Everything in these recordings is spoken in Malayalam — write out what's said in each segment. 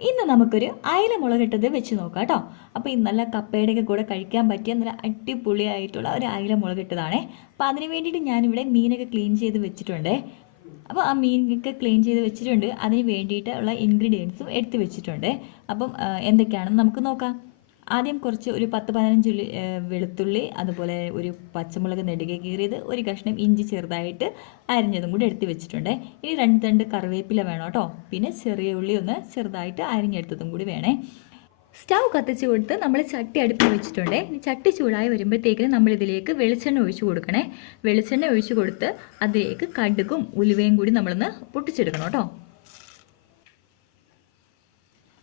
ഇന്ന് നമുക്കൊരു അയല മുളകിട്ടത് വെച്ച് നോക്കാം കേട്ടോ. അപ്പോൾ ഇന്ന് നല്ല കപ്പയുടെയൊക്കെ കൂടെ കഴിക്കാൻ പറ്റിയ നല്ല അടിപൊളിയായിട്ടുള്ള ഒരു അയല മുളകിട്ടതാണേ. അപ്പോൾ അതിന് വേണ്ടിയിട്ട് ഞാനിവിടെ മീനൊക്കെ ക്ലീൻ ചെയ്ത് വെച്ചിട്ടുണ്ട്. അപ്പോൾ ആ മീനൊക്കെ ക്ലീൻ ചെയ്ത് വെച്ചിട്ടുണ്ട്. അതിന് വേണ്ടിയിട്ടുള്ള ഇൻഗ്രീഡിയൻസും എടുത്ത് വെച്ചിട്ടുണ്ട്. അപ്പം എന്തൊക്കെയാണെന്ന് നമുക്ക് നോക്കാം. ആദ്യം കുറച്ച് ഒരു 10-15 ഉള്ളി വെളുത്തുള്ളി, അതുപോലെ ഒരു പച്ചമുളക് നെടുകെ കീറിയത്, ഒരു കഷ്ണം ഇഞ്ചി ചെറുതായിട്ട് അരിഞ്ഞതും കൂടി എടുത്ത് വെച്ചിട്ടുണ്ട്. ഇനി 2 തണ്ട് കറിവേപ്പില വേണം കേട്ടോ. പിന്നെ ചെറിയ ഉള്ളി ഒന്ന് ചെറുതായിട്ട് അരിഞ്ഞെടുത്തതും കൂടി വേണേ. സ്റ്റൗ കത്തിച്ച് കൊടുത്ത് നമ്മൾ ചട്ടി അടുപ്പിൽ വെച്ചിട്ടുണ്ട്. ഇനി ചട്ടി ചൂടായി വരുമ്പോഴത്തേക്കിന് നമ്മളിതിലേക്ക് വെളിച്ചെണ്ണ ഒഴിച്ചു കൊടുക്കണേ. വെളിച്ചെണ്ണ ഒഴിച്ചു കൊടുത്ത് അതിലേക്ക് കടുകും ഉലുവയും കൂടി നമ്മളൊന്ന് പൊട്ടിച്ചെടുക്കണം കേട്ടോ.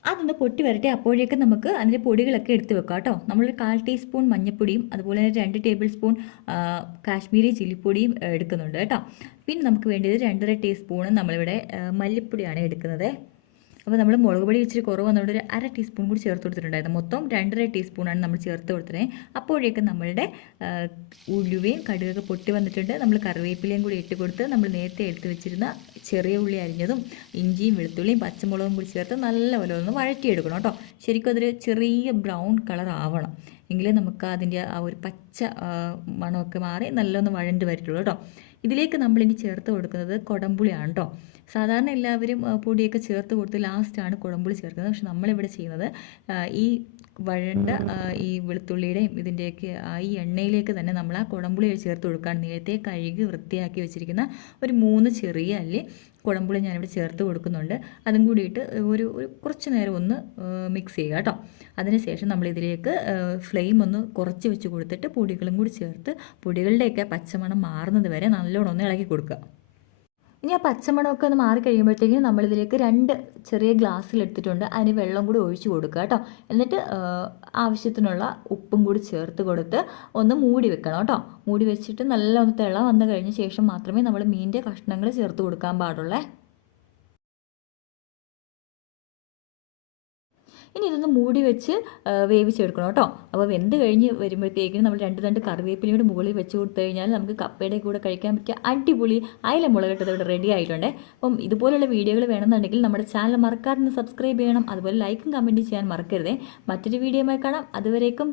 അതൊന്ന് പൊട്ടി വരട്ടെ. അപ്പോഴേക്കും നമുക്ക് അതിൻ്റെ പൊടികളൊക്കെ എടുത്ത് വെക്കാം കേട്ടോ. നമ്മളൊരു 1/4 ടീസ്പൂൺ മഞ്ഞൾപ്പൊടിയും അതുപോലെ 2 ടേബിൾ സ്പൂൺ കാശ്മീരി ചില്ലിപ്പൊടിയും എടുക്കുന്നുണ്ട് കേട്ടോ. പിന്നെ നമുക്ക് വേണ്ടത് 2.5 ടീസ്പൂൺ നമ്മളിവിടെ മല്ലിപ്പൊടിയാണ് എടുക്കുന്നത്. അപ്പോൾ നമ്മൾ മുളക് പൊടി ഇച്ചിരി കുറവ് വന്നുകൊണ്ട് ഒരു 1/2 ടീസ്പൂൺ കൂടി ചേർത്ത് കൊടുത്തിട്ടുണ്ടായിരുന്നു. മൊത്തം 2.5 ടീസ്പൂണാണ് നമ്മൾ ചേർത്ത് കൊടുത്തത്. അപ്പോഴേക്കും നമ്മളുടെ ഉലുവയും കടുകൊക്കെ പൊട്ടി വന്നിട്ടുണ്ട്. നമ്മൾ കറിവേപ്പിലയും കൂടി ഇട്ട് കൊടുത്ത് നമ്മൾ നേരത്തെ എടുത്ത് വെച്ചിരുന്ന ചെറിയ ഉള്ളി അരിഞ്ഞതും ഇഞ്ചിയും വെളുത്തുള്ളിയും പച്ചമുളകും കൂടി ചേർത്ത് നല്ലപോലെ ഒന്ന് വഴറ്റിയെടുക്കണം കേട്ടോ. ശരിക്കും അതൊരു ചെറിയ ബ്രൗൺ കളർ ആവണം, എങ്കിലേ നമുക്ക് അതിൻ്റെ ആ ഒരു പച്ച മണമൊക്കെ മാറി നല്ലൊന്ന് വഴണ്ട് വരട്ടുള്ളൂ കേട്ടോ. ഇതിലേക്ക് നമ്മളിനി ചേർത്ത് കൊടുക്കുന്നത് കുടംപുളിയാണ് കേട്ടോ. സാധാരണ എല്ലാവരും പൊടിയൊക്കെ ചേർത്ത് കൊടുത്ത് ലാസ്റ്റാണ് കുടംപുളി ചേർക്കുന്നത്. പക്ഷെ നമ്മളിവിടെ ചെയ്യുന്നത് ഈ വഴണ്ട ഈ വെളുത്തുള്ളിയുടെയും ഇതിൻ്റെയൊക്കെ ഈ എണ്ണയിലേക്ക് തന്നെ നമ്മൾ ആ കുടംപുളി ചേർത്ത് കൊടുക്കുകയാണ്. നേരത്തെ കഴുകി വൃത്തിയാക്കി വെച്ചിരിക്കുന്ന ഒരു 3 ചെറിയ അല്ലി കുടംപുളി ഞാനിവിടെ ചേർത്ത് കൊടുക്കുന്നുണ്ട്. അതും കൂടിയിട്ട് ഒരു കുറച്ച് നേരം ഒന്ന് മിക്സ് ചെയ്യുക കേട്ടോ. അതിനുശേഷം നമ്മളിതിലേക്ക് ഫ്ലെയിം ഒന്ന് കുറച്ച് വെച്ച് കൊടുത്തിട്ട് പൊടികളും കൂടി ചേർത്ത് പൊടികളുടെയൊക്കെ പച്ചമണം മാറുന്നത് വരെ നല്ലോണം ഒന്ന് ഇളക്കി കൊടുക്കുക. ഇനി ആ പച്ചമണമൊക്കെ ഒന്ന് മാറി കഴിയുമ്പോഴത്തേക്കും നമ്മളിതിലേക്ക് 2 ചെറിയ ഗ്ലാസ്സിലെടുത്തിട്ടുണ്ട്. അതിന് വെള്ളം കൂടി ഒഴിച്ച് കൊടുക്കുക കേട്ടോ. എന്നിട്ട് ആവശ്യത്തിനുള്ള ഉപ്പും കൂടി ചേർത്ത് കൊടുത്ത് ഒന്ന് മൂടി വെക്കണം കേട്ടോ. മൂടി വെച്ചിട്ട് നല്ല ഒന്ന് തിള വന്നു കഴിഞ്ഞ ശേഷം മാത്രമേ നമ്മൾ മീനിൻ്റെ കഷ്ണങ്ങൾ ചേർത്ത് കൊടുക്കാൻ പാടുള്ളൂ. ഇനി ഇതൊന്ന് മൂടി വെച്ച് വേവിച്ചെടുക്കണം കേട്ടോ. അപ്പോൾ വെന്ത് കഴിഞ്ഞ് വരുമ്പോഴത്തേക്കും നമ്മൾ 2 തണ്ട് കറിവേപ്പിലയുടെ മുകളിൽ വെച്ച് കൊടുത്തു കഴിഞ്ഞാൽ നമുക്ക് കപ്പയുടെ കൂടെ കഴിക്കാൻ പറ്റിയ അടിപൊളി അയല മുളകിട്ടത് ഇവിടെ റെഡി ആയിട്ടുണ്ട്. അപ്പം ഇതുപോലുള്ള വീഡിയോകൾ വേണമെന്നുണ്ടെങ്കിൽ നമ്മുടെ ചാനൽ മറക്കാതെ സബ്സ്ക്രൈബ് ചെയ്യണം. അതുപോലെ ലൈക്കും കമൻറ്റും ചെയ്യാൻ മറക്കരുതേ. മറ്റൊരു വീഡിയോയുമായി കാണാം. അതുവരേക്കും